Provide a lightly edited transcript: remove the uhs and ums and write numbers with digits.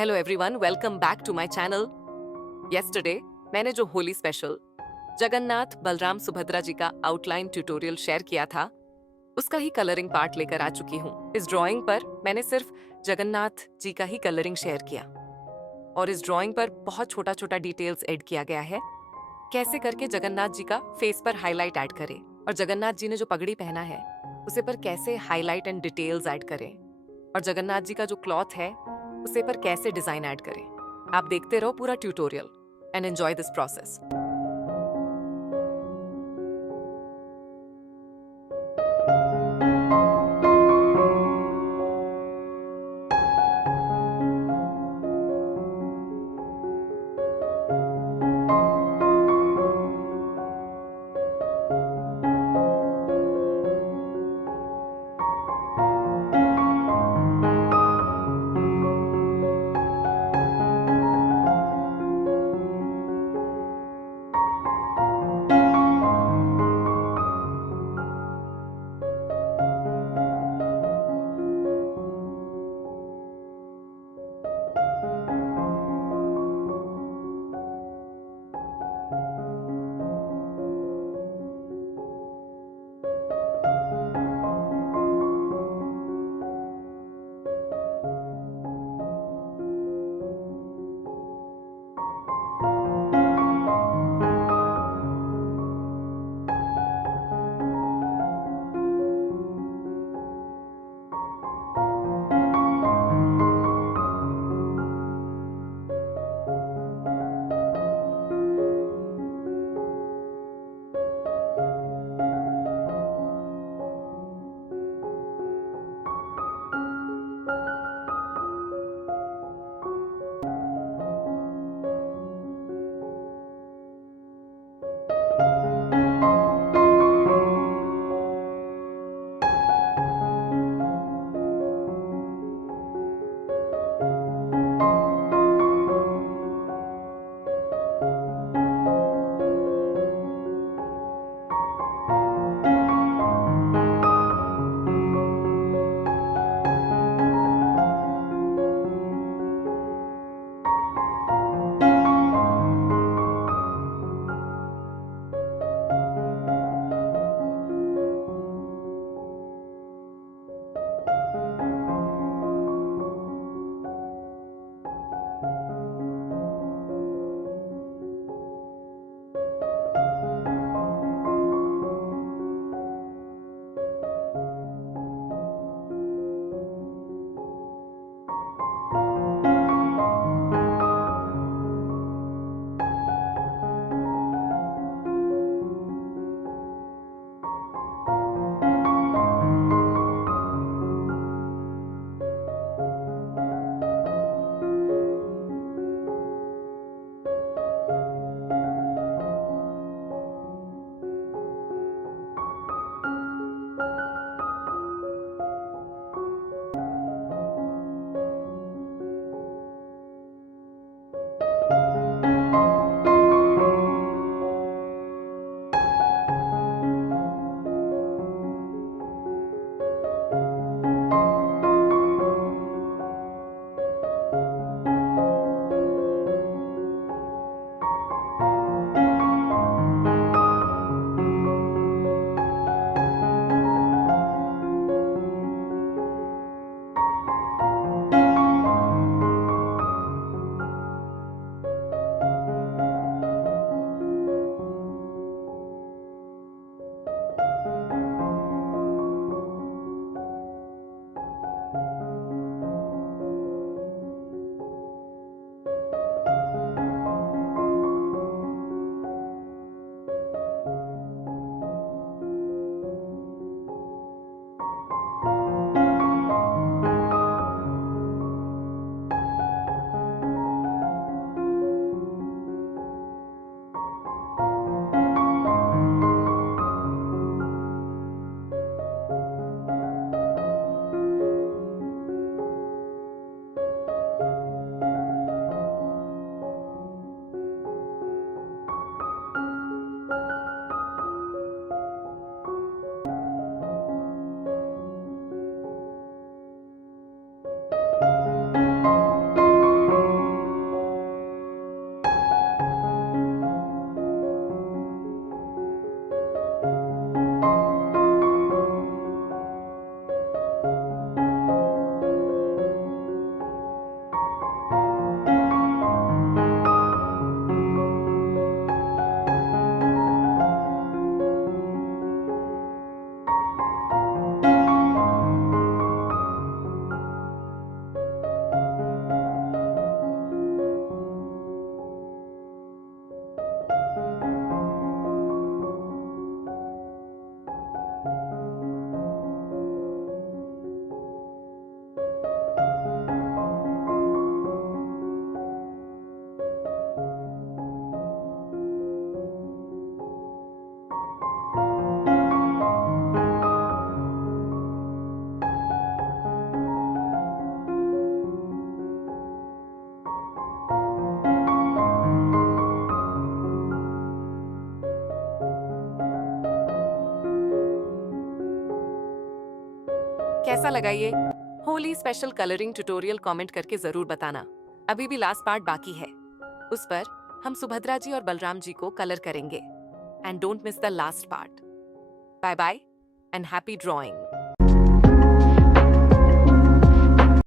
Hello everyone, welcome back to my channel. Yesterday मैंने जो Holi special Jagannath Balaram Subhadra ji का आउटलाइन ट्यूटोरियल शेयर किया था, उसका ही कलरिंग पार्ट लेकर आ चुकी हूँ। इस ड्राइंग पर मैंने सिर्फ जगन्नाथ जी का ही कलरिंग शेयर किया और इस ड्राइंग पर बहुत छोटा छोटा डिटेल्स ऐड किया गया है। कैसे करके जगन्नाथ जी का फेस पर हाईलाइट ऐड करें और जगन्नाथ जी ने जो पगड़ी पहना है उसे पर कैसे हाईलाइट एंड डिटेल्स ऐड करें और जगन्नाथ जी का जो क्लॉथ है उसे पर कैसे डिजाइन ऐड करें। आप देखते रहो पूरा tutorial and enjoy this process. कैसा लगा ये Holi special colouring tutorial comment करके जरूर बताना। अभी भी लास्ट पार्ट बाकी है, उस पर हम सुभद्रा जी और बलराम जी को कलर करेंगे। And don't miss the last part. Bye bye and happy drawing.